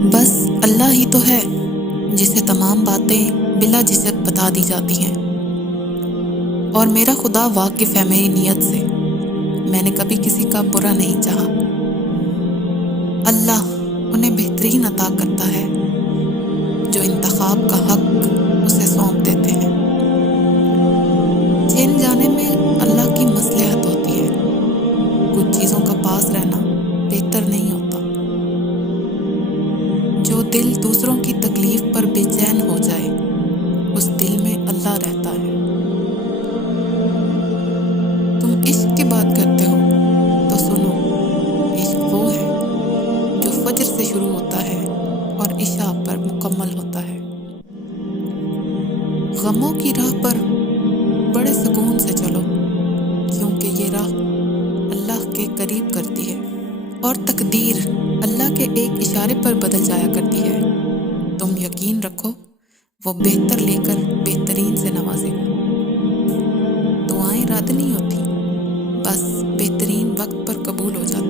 بس اللہ ہی تو ہے جسے تمام باتیں بلا جھجک بتا دی جاتی ہیں، اور میرا خدا واقف ہے میری نیت سے۔ میں نے کبھی کسی کا برا نہیں چاہا۔ اللہ انہیں بہترین عطا کرتا ہے جو انتخاب کا حق اسے سونپ دیتے ہیں۔ چین جانے میں اللہ کی مصلحت ہوتی ہے۔ کچھ چیزوں کا پاس رہنا بہتر نہیں ہوتا۔ جو دل دوسروں کی تکلیف پر بے چین ہو جائے، اس دل میں اللہ رہتا ہے۔ تم عشق کی بات کرتے ہو تو سنو، عشق وہ ہے جو فجر سے شروع ہوتا ہے اور عشاء پر مکمل ہوتا ہے۔ غموں کی راہ پر بڑے سکون سے چلو، کیونکہ یہ راہ اللہ کے قریب کرتی ہے، اور تقدیر اللہ کے ایک اشارے پر بدل جایا کرتی ہے۔ تم یقین رکھو، وہ بہتر لے کر بہترین سے نوازے گا۔ دعائیں رد نہیں ہوتی، بس بہترین وقت پر قبول ہو جاتی۔